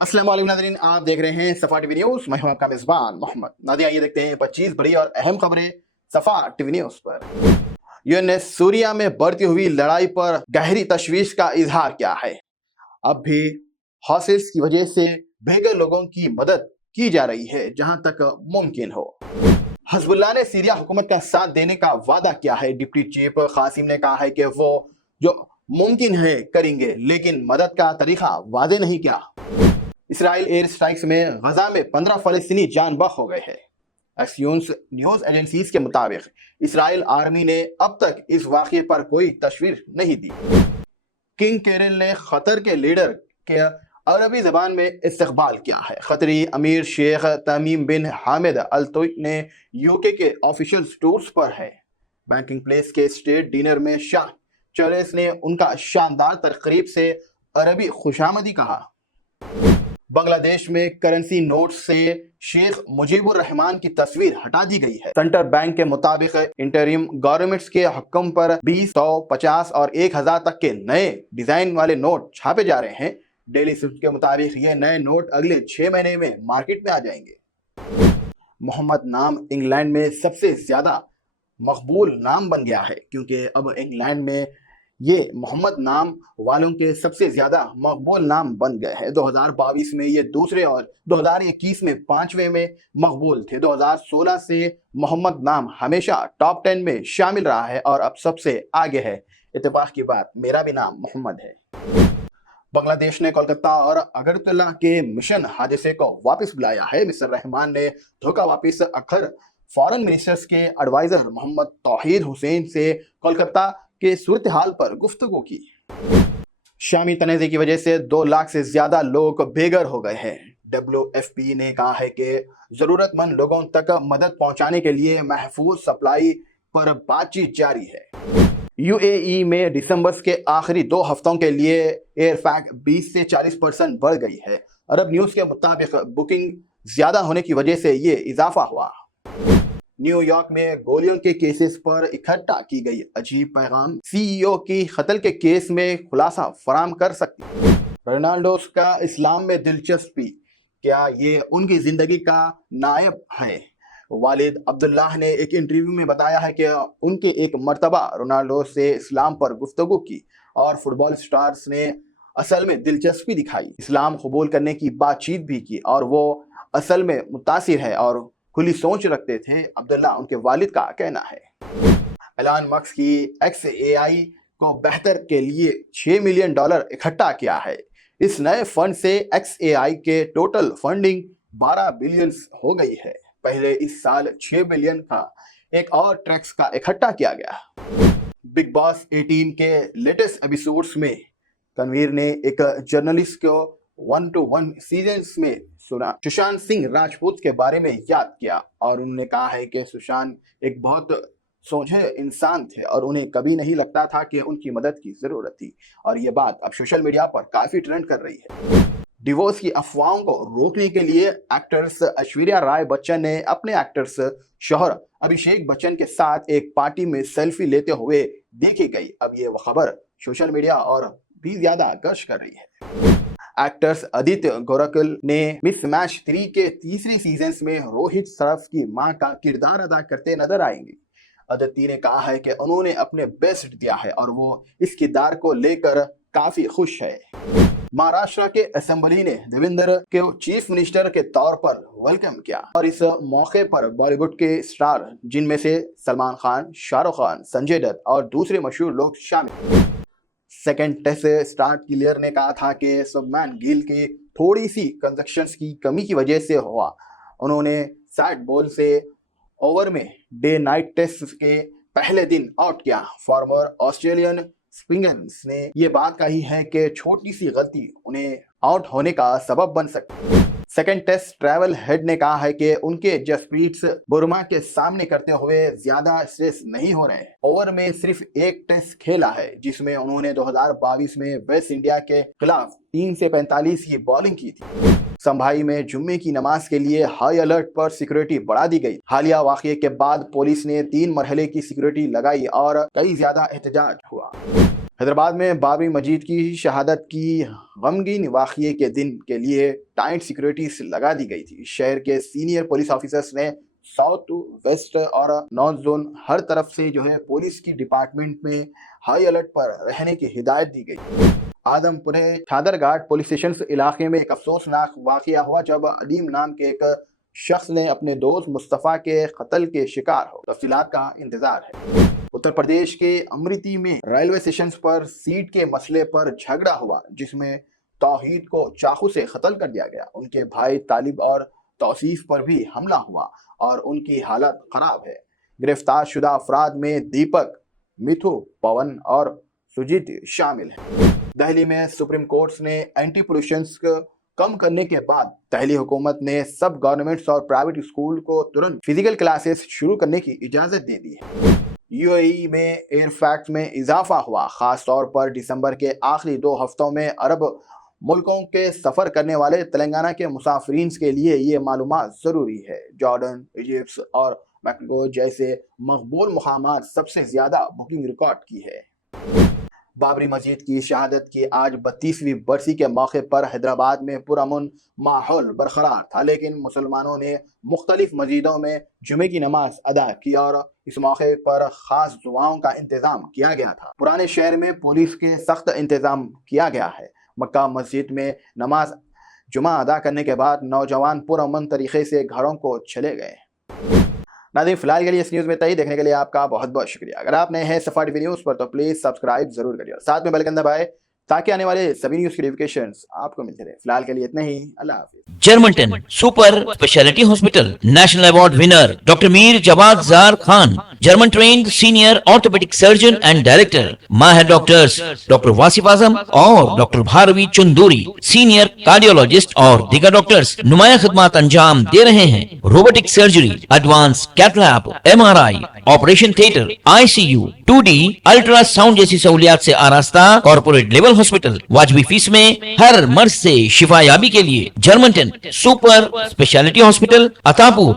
अस्सलाम वालेकुम नाज़रीन, आप देख रहे हैं सफा टीवी न्यूज। मैं हूं आपका मेजबान मोहम्मद। नाज़रीन, आइए देखते हैं 25 बड़ी और अहम खबरें सफा टीवी न्यूज पर। यूएन ने सूरिया में बढ़ती हुई लड़ाई पर गहरी तशवीश का इजहार किया है। अब भी हौसिस की वजह से बेघर लोगों की मदद की जा रही है जहां तक मुमकिन हो। हिजबुल्लाह ने सीरिया हुकूमत का साथ देने का वादा किया है। डिप्टी चीफ कासिम ने कहा है कि वो जो मुमकिन है करेंगे, लेकिन मदद का तरीका वादे नहीं किया। इसराइल एयर स्ट्राइक्स में गजा में 15 फलस्तीनी जान बख्श हो गए हैं। एक्सियोस न्यूज एजेंसीज के मुताबिक इसराइल आर्मी ने अब तक इस वाक़ये पर कोई तशवीर नहीं दी। किंग केरल ने खतर के लीडर के अरबी जबान में इस्तकबाल किया है। खतरी अमीर शेख तमीम बिन हामिद अल तोई ने यूके के ऑफिशियल टूर्स पर है। बैंकिंग प्लेस के स्टेट डिनर में शाह चरेस ने उनका शानदार तकरीब से अरबी खुशामदी कहा। बांग्लादेश में करेंसी नोट से शेख मुजीबुर रहमान की तस्वीर हटा दी गई है। सेंट्रल बैंक के मुताबिक इंटरिम गवर्नमेंट्स के हुक्म पर 20, 100, 50 और 1000 तक के नए डिजाइन वाले नोट छापे जा रहे हैं। डेली स्विफ्ट के मुताबिक ये नए नोट अगले 6 महीने में मार्केट में आ जाएंगे। मोहम्मद नाम इंग्लैंड में सबसे ज्यादा मकबूल नाम बन गया है, क्योंकि अब इंग्लैंड में ये मोहम्मद नाम वालों के सबसे ज्यादा मकबूल नाम बन गए हैं। 2022 में ये दूसरे और 2021 में 5वें में मकबूल थे। 2016 से मोहम्मद नाम हमेशा टॉप 10 में शामिल रहा है और अब सबसे आगे है। इत्तेफाक की बात, मेरा भी नाम मोहम्मद है। बांग्लादेश ने कोलकाता और अगरतला के मिशन हादसे को वापस बुलाया है। मिस्टर रहमान ने धोखा वापस अखर फॉरेन मिनिस्टर्स के एडवाइजर मोहम्मद तौहीद हुसैन से कोलकाता के सूरत हाल पर गुफ्तगू की। शामी तनाज़े की वजह से 2 लाख से ज्यादा लोग बेघर हो गए हैं। WFP ने कहा है कि जरूरतमंद लोगों तक मदद पहुंचाने के लिए महफूज सप्लाई पर बातचीत जारी है। UAE में दिसंबर के आखिरी 2 हफ्तों के लिए एयरफैक 20 से 40% बढ़ गई है। अरब न्यूज के मुताबिक बुकिंग ज्यादा होने की वजह से ये इजाफा हुआ। न्यूयॉर्क में गोलियों के केसेस पर इकट्ठा की गई अजीब पैगाम CEO की कत्ल के केस में खुलासा फराम कर सकती। रोनाल्डो का इस्लाम में दिलचस्पी, क्या ये उनकी जिंदगी का नायब है? वालिद अब्दुल्लाह ने एक इंटरव्यू में बताया है कि उनके एक मर्तबा रोनाल्डो से इस्लाम पर गुफ्तगू की और फुटबॉल स्टार्स ने असल में दिलचस्पी दिखाई, इस्लाम कबूल करने की बातचीत भी की और वो असल में मुतासिर है और खुली सोच रखते थे। अब्दुल्ला उनके वालिद का कहना है। एलन मस्क की XAI को बेहतर के लिए $6 मिलियन इकट्ठा किया है। इस नए फंड से XAI के टोटल फंडिंग 12 बिलियन हो गई है। पहले इस साल 6 बिलियन का एक और ट्रैक्स का इकट्ठा किया गया। बिग बॉस 18 के लेटेस्ट एपिसोड्स में कनवीर ने एक जर्नलिस्ट को 1-to-1 सीजन्स में सुना सुशांत सिंह राजपूत के बारे में याद किया और उन्होंने कहा है कि सुशांत एक बहुत सोझे इंसान थे और उन्हें कभी नहीं लगता था कि उनकी मदद की जरूरत थी। और ये बात अब सोशल मीडिया पर काफी ट्रेंड कर रही है। डिवोर्स की अफवाहों को रोकने के लिए एक्टर्स ऐश्वर्या राय बच्चन ने अपने एक्टर्स शौहर अभिषेक बच्चन के साथ एक पार्टी में सेल्फी लेते हुए देखी गई। अब ये वो खबर सोशल मीडिया और भी ज्यादा गर्श कर रही है। एक्टर्स आदित्य गोरखल ने मिस मैच 3 के तीसरे सीजन में रोहित सरफ की मां का किरदार अदा करते नजर आएंगे। आदित्य ने कहा है कि उन्होंने अपने बेस्ट दिया है और वो इस किरदार को लेकर काफी खुश है। महाराष्ट्र के असेंबली ने देवेंद्र को चीफ मिनिस्टर के तौर पर वेलकम किया और इस मौके पर बॉलीवुड के स्टार, जिनमें से सलमान खान, शाहरुख खान, संजय दत्त और दूसरे मशहूर लोग शामिल। सेकेंड टेस्ट स्टार्ट क्लियर ने कहा था कि शुभमैन गिल की थोड़ी सी कंजक्शंस की कमी की वजह से हुआ। उन्होंने 60 बॉल से ओवर में डे नाइट टेस्ट के पहले दिन आउट किया। फॉर्मर ऑस्ट्रेलियन स्पिनर्स ने ये बात कही है कि छोटी सी गलती उन्हें आउट होने का सबब बन सकती है। सेकेंड टेस्ट ट्रैवल हेड ने कहा है कि उनके जसप्रीत बुमराह के सामने करते हुए ज्यादा स्ट्रेस नहीं हो रहे। ओवर में सिर्फ एक टेस्ट खेला है, जिसमें उन्होंने 2022 में वेस्ट इंडिया के खिलाफ 3 से 45 की बॉलिंग की थी। संभाई में जुम्मे की नमाज के लिए हाई अलर्ट पर सिक्योरिटी बढ़ा दी गई। हालिया वाकये के बाद पुलिस ने 3 मरहले की सिक्योरिटी लगाई और कई ज्यादा एहतजाज हुआ। حیدرآباد میں بابری مسجد کی شہادت کی غمگین واقعے کے دن کے لیے ٹائٹ سیکورٹی لگا دی گئی تھی. شہر کے سینئر پولیس آفیسرز نے ساؤتھ ویسٹ اور نارتھ زون ہر طرف سے پولیس کی ڈپارٹمنٹ میں ہائی الرٹ پر رہنے کی ہدایت دی گئی. آدم پورے چھادر گھاٹ پولیس اسٹیشن علاقے میں ایک افسوسناک واقعہ ہوا جب علیم نام کے ایک شخص نے اپنے دوست مصطفیٰ کے قتل کے شکار ہو. تفصیلات کا انتظار ہے. اتر پردیش کے امریتی میں ریلوے اسٹیشن پر سیٹ کے مسئلے پر جھگڑا ہوا جس میں توحید کو چاقو سے قتل کر دیا گیا. ان کے بھائی طالب اور توصیف پر بھی حملہ ہوا اور ان کی حالت خراب ہے. گرفتار شدہ افراد میں دیپک، میتھو، پون اور سجیت شامل ہیں. دہلی میں سپریم کورٹ نے اینٹی پولوشن کم کرنے کے بعد دہلی حکومت نے سب گورنمنٹس اور پرائیویٹ اسکول کو ترنت فزیکل کلاسز شروع کرنے کی اجازت دے دی ہے. یو اے ای میں ایئر فیکٹ میں اضافہ ہوا. خاص طور پر دسمبر کے آخری 2 ہفتوں میں عرب ملکوں کے سفر کرنے والے تلنگانہ کے مسافرین کے لیے یہ معلومات ضروری ہے. جارڈن، ایجپٹ اور میکسیکو جیسے مقبول مقامات سب سے زیادہ بکنگ ریکارڈ کی ہے. بابری مسجد کی شہادت کی آج 32ویں برسی کے موقع پر حیدرآباد میں پرامن ماحول برقرار تھا، لیکن مسلمانوں نے مختلف مسجدوں میں جمعے کی نماز ادا کی اور اس موقع پر خاص دعاؤں کا انتظام کیا گیا تھا. پرانے شہر میں پولیس کے سخت انتظام کیا گیا ہے. مکہ مسجد میں نماز جمعہ ادا کرنے کے بعد نوجوان پرامن طریقے سے گھروں کو چلے گئے. ناظرین، فی الحال کے لیے اس نیوز میں تئی دیکھنے کے لیے آپ کا بہت بہت شکریہ. اگر آپ نئے ہیں صفا ٹی وی نیوز پر تو پلیز سبسکرائب ضرور کریے اور ساتھ میں بیل آئیکن دبائیں تاکہ آنے والے سبھی نیوز کی نوٹیفیکیشنز آپ کو ملتے رہے. فی الحال کے لیے اتنا ہی. اللہ حافظ. جرمنٹن super speciality hospital national award winner doctor Mir Jawad Zar Khan, German trained senior orthopaedic surgeon and director. ماہر ڈاکٹرز ڈاکٹر واصف اعظم اور doctor Bharavi Chanduri, senior cardiologist اور دیگر ڈاکٹرز نمایاں خدمات انجام دے رہے ہیں. Robotic surgery, advance cath lab, MRI، operation theatre, ICU، 2D ultra sound جیسی سہولیات سے آراستہ کارپوریٹ لیول ہاسپٹل. واجبی فیس میں ہر مرض سے شفا یابی کے لیے جرمنٹن سپر اسپیشلٹی ہاسپٹل، عطاپور.